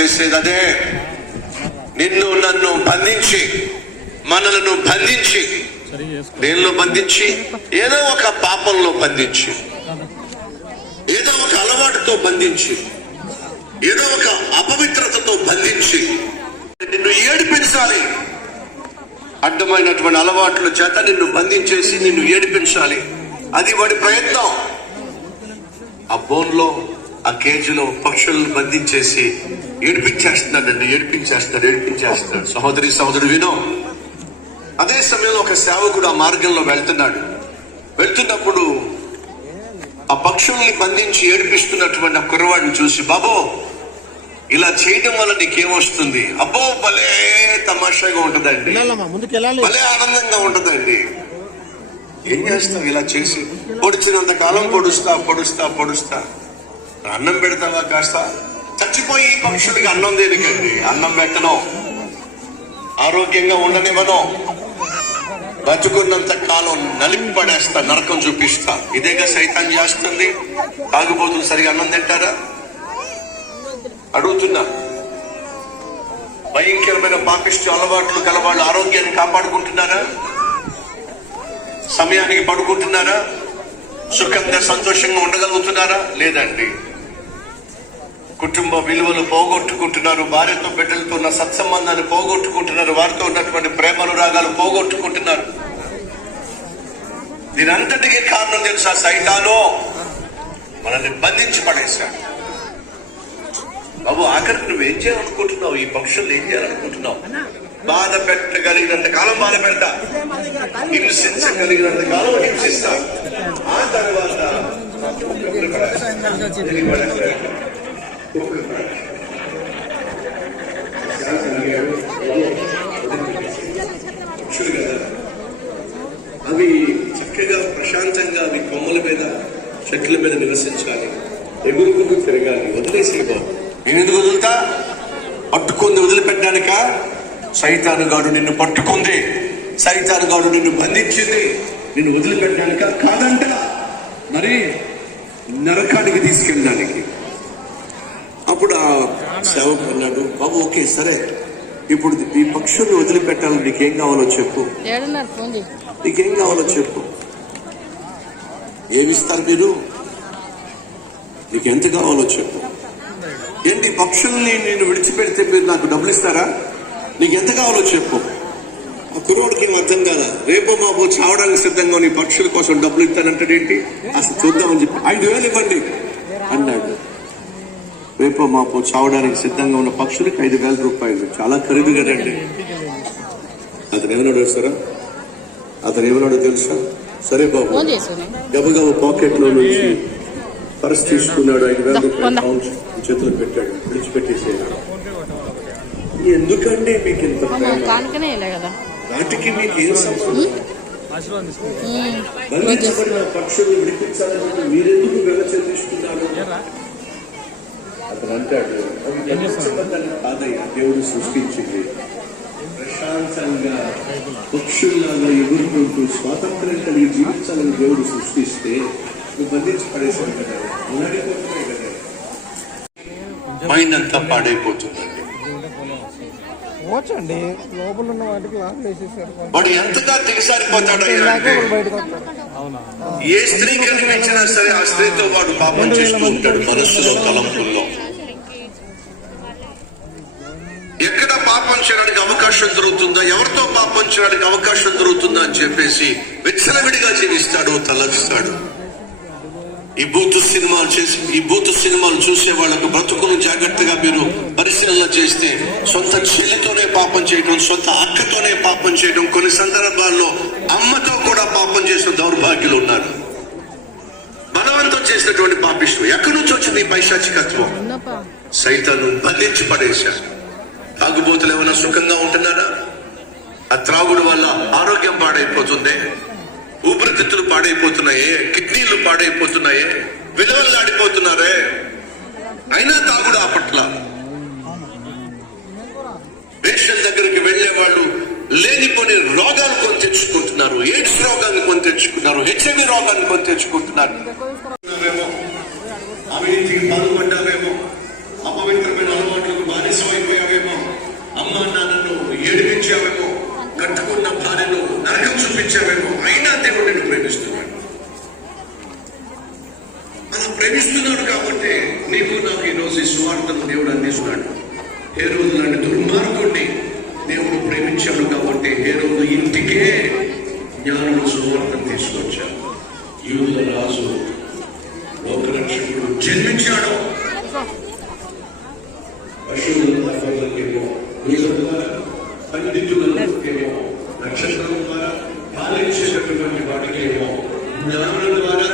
చేసేది అదే నిన్ను నన్ను బంధించి మనలను బంధించి దేనిలో బంధించి? ఏదో ఒక పాపంలో బంధించి. ఏదో ఒక అలవాటుతో బంధించి. ఏదో ఒక అపవిత్రతతో బంధించి. నిన్ను ఏడిపించాలి. అడ్డమైనటువంటి అలవాట్ల చేత నిన్ను బంధించేసి నిన్ను ఏడిపించాలి. అది వాడి ప్రయత్నం. ఆ బోన్లో ఆ కేజీలో పక్షులను బంధించేసి ఏడిపించేస్తున్నాడండి ఏడిపించేస్తాడు ఏడిపించేస్తాడు సహోదరి సహోదరుడు వినో. అదే సమయంలో ఒక సేవకుడు ఆ మార్గంలో వెళ్తున్నాడు. వెళ్తున్నప్పుడు ఆ పక్షుల్ని బంధించి ఏడిపిస్తున్నటువంటి ఆ కుర్రవాడిని చూసి బాబో ఇలా చేయడం వల్ల నీకేమొస్తుంది? అబ్బో భలే తమాషాగా ఉంటుందండి. భలే ఆనందంగా ఉంటుందండి. ఏం చేస్తావు ఇలా చేసి? పొడిచినంత కాలం పొడుస్తా పొడుస్తా పొడుస్తా. అన్నం పెడతావా కాస్త? చచ్చిపోయి ఈ పక్షులకి అన్నం దేనికండి అన్నం పెట్టను ఆరోగ్యంగా ఉండనివ్వను? బతుకున్నంత కాలం నలిపి పడేస్తా నరకం చూపిస్తా. ఇదేగా సైతం చేస్తుంది? తాగుబోతులు సరిగా అన్నం తింటారా? అడుగుతున్నా. భయంకరమైన పాపిష్టి అలవాట్లు గలవాళ్ళు ఆరోగ్యాన్ని కాపాడుకుంటున్నారా? సమయానికి పడుకుంటున్నారా? సుఖంగా సంతోషంగా ఉండగలుగుతున్నారా? లేదండి. కుటుంబ విలువలు పోగొట్టుకుంటున్నారు భార్యతో బిడ్డలతో ఉన్న సత్సంబంధాన్ని పోగొట్టుకుంటున్నారు వారితో ఉన్నటువంటి ప్రేమలు రాగాలు పోగొట్టుకుంటున్నారు. దీనంతటికీ కారణం తెలుసా? సైతాలో మనల్ని బంధించి పడేశాడు బాబు ఆఖరికి నువ్వు ఏం చేయాలనుకుంటున్నావు? ఈ పక్షులు ఏం చేయాలనుకుంటున్నావు? బాధ పెట్టగలిగినంత కాలం బాధ పెడతా. హింసించగలిగినంత కాలం హింసిస్తా. ఆ తర్వాత అవి చక్కగా ప్రశాంతంగా అవి కొమ్మల మీద చెట్ల మీద నివసించాలి. ఎగురుకుంటూ తిరగాలి. వదిలేసి బాబు. నేను ఎందుకు వదులుతా? పట్టుకుంది వదిలిపెట్టడానిక? సైతాను గాడు నిన్ను పట్టుకుంది. సైతాను గాడు నిన్ను బంధించింది. నిన్ను వదిలిపెట్టడానిక కాదంట. మరి నరకానికి తీసుకెళ్ళడానికి. సేవకు అన్నాడు బాబు ఓకే సరే. ఇప్పుడు ఈ పక్షుల్ని వదిలిపెట్టాలని నీకేం కావాలో చెప్పు. నీకేం కావాలో చెప్పు. ఏమిస్తారు మీరు? నీకు ఎంత కావాలో చెప్పు. ఏంటి పక్షుల్ని నేను విడిచిపెడితే మీరు నాకు డబ్బులు ఇస్తారా నీకు ఎంత కావాలో చెప్పు. ఆ కుర్రోడికి అర్థం కాదా? రేపో మాపో చావడానికి సిద్ధంగా నీ పక్షుల కోసం డబ్బులు ఇస్తానంటాడేంటి అసలు చూద్దామని చెప్పి ఐదు వేలు ఇవ్వండి అన్నాడు. రేపో మాపో చావడానికి సిద్ధంగా ఉన్న పక్షులకి ఐదు వేల రూపాయలు. చాలా ఖరీదు కదండి. అతను ఏమన్నాడు సారా? అతను ఏమన్నాడో తెలుసా? సరే బాబు. గబగబ పాకెట్లో నుంచి పర్స్ తీసుకున్నాడు ఐదు వేల రూపాయలు చేతులు పెట్టాడు విడిచిపెట్టేసాడు ఎందుకండి మీకు ఇంత వెళ్ళా వాటికి మీకు ఏం సంబంధం. బంధించబడిన పక్షుల్ని విడిపించాలని మీరెందుకు వెల చెల్లిస్తున్నారు? అతను అంటాడు కాదయ్యా దేవుడు సృష్టించింది. ప్రశాంతంగా పక్షుల్లాగా ఎగురుకుంటూ స్వాతంత్రం కలిగి జీవించాలని దేవుడు సృష్టిస్తే నువ్వు బంధించి పడేసావు కదా మైండ్ అంతా పాడైపోతుందండి. పోవచ్చండి లోపల ఉన్న వాటికి వేసేసారు వాడు ఎంతగా వస్తారు ఏ స్త్రీ కనిపించినా సరే ఆ స్త్రీతో వాడు పాపం చేస్తూ ఉంటాడు మనస్సులో తలంపుల్లో ఎక్కడ పాపం చేయడానికి అవకాశం దొరుకుతుందా? ఎవరితో పాపం చేయడానికి అవకాశం దొరుకుతుందా అని చెప్పేసి విచ్చలవిడిగా జీవిస్తాడు తలస్తాడు ఈ బూతు సినిమాలు చేసి ఈ బూతు సినిమాలు చూసే వాళ్ళకు బ్రతుకును జాగ్రత్తగా మీరు పరిశీలన చేస్తే సొంత చెల్లితోనే పాపం చేయడం సొంత అక్కతోనే పాపం చేయడం కొన్ని సందర్భాల్లో అమ్మతో కూడా పాపం చేసిన దౌర్భాగ్యులు ఉన్నారు. బలవంతం చేసినటువంటి పాపిష్టు ఎక్కడి నుంచి వచ్చింది ఈ పైశాచికత్వం? సైతాను బంధించి పడేశారు తాగుబోతులు ఏమైనా సుఖంగా ఉంటున్నారా? ఆ త్రాగుడు వల్ల ఆరోగ్యం పాడైపోతుంది? ఊపిరితిత్తులు పాడైపోతున్నాయే? కిడ్నీలు పాడైపోతున్నాయే? విలువలు ఆడిపోతున్నారే అయినా తాగుడు అప్పట్ల పేషెంట్ దగ్గరికి వెళ్ళే వాళ్ళు లేనిపోని రోగాలు కొని తెచ్చుకుంటున్నారు ఎయిడ్స్ రోగాన్ని కొని తెచ్చుకున్నారు హెచ్ఐవి రోగాన్ని కొని తెచ్చుకుంటున్నారు అవినీతికి పాల్గొంటారు చూపించావేమో అయినా దేవుడు నిన్ను ప్రేమిస్తున్నాడు. అలా ప్రేమిస్తున్నాడు కాబట్టి నీకు నాకు ఈరోజు ఈ సువార్తను దేవుడు అందిస్తున్నాడు. ఏ రోజు లాంటి దుర్మార్గుడిని దేవుడు ప్రేమించాడు కాబట్టి ఏ రోజు ఇంటికే జ్ఞానుడు సువార్తను తీసుకొచ్చాడు. యూదుల రాజు లోకరక్షకుడు జన్మించాడు. పశువులకేమో నీళ్ళ ద్వారా పండితులకేమో నక్షత్రం ద్వారా పాలించేటటువంటి వాటికేమో జ్ఞానం ద్వారా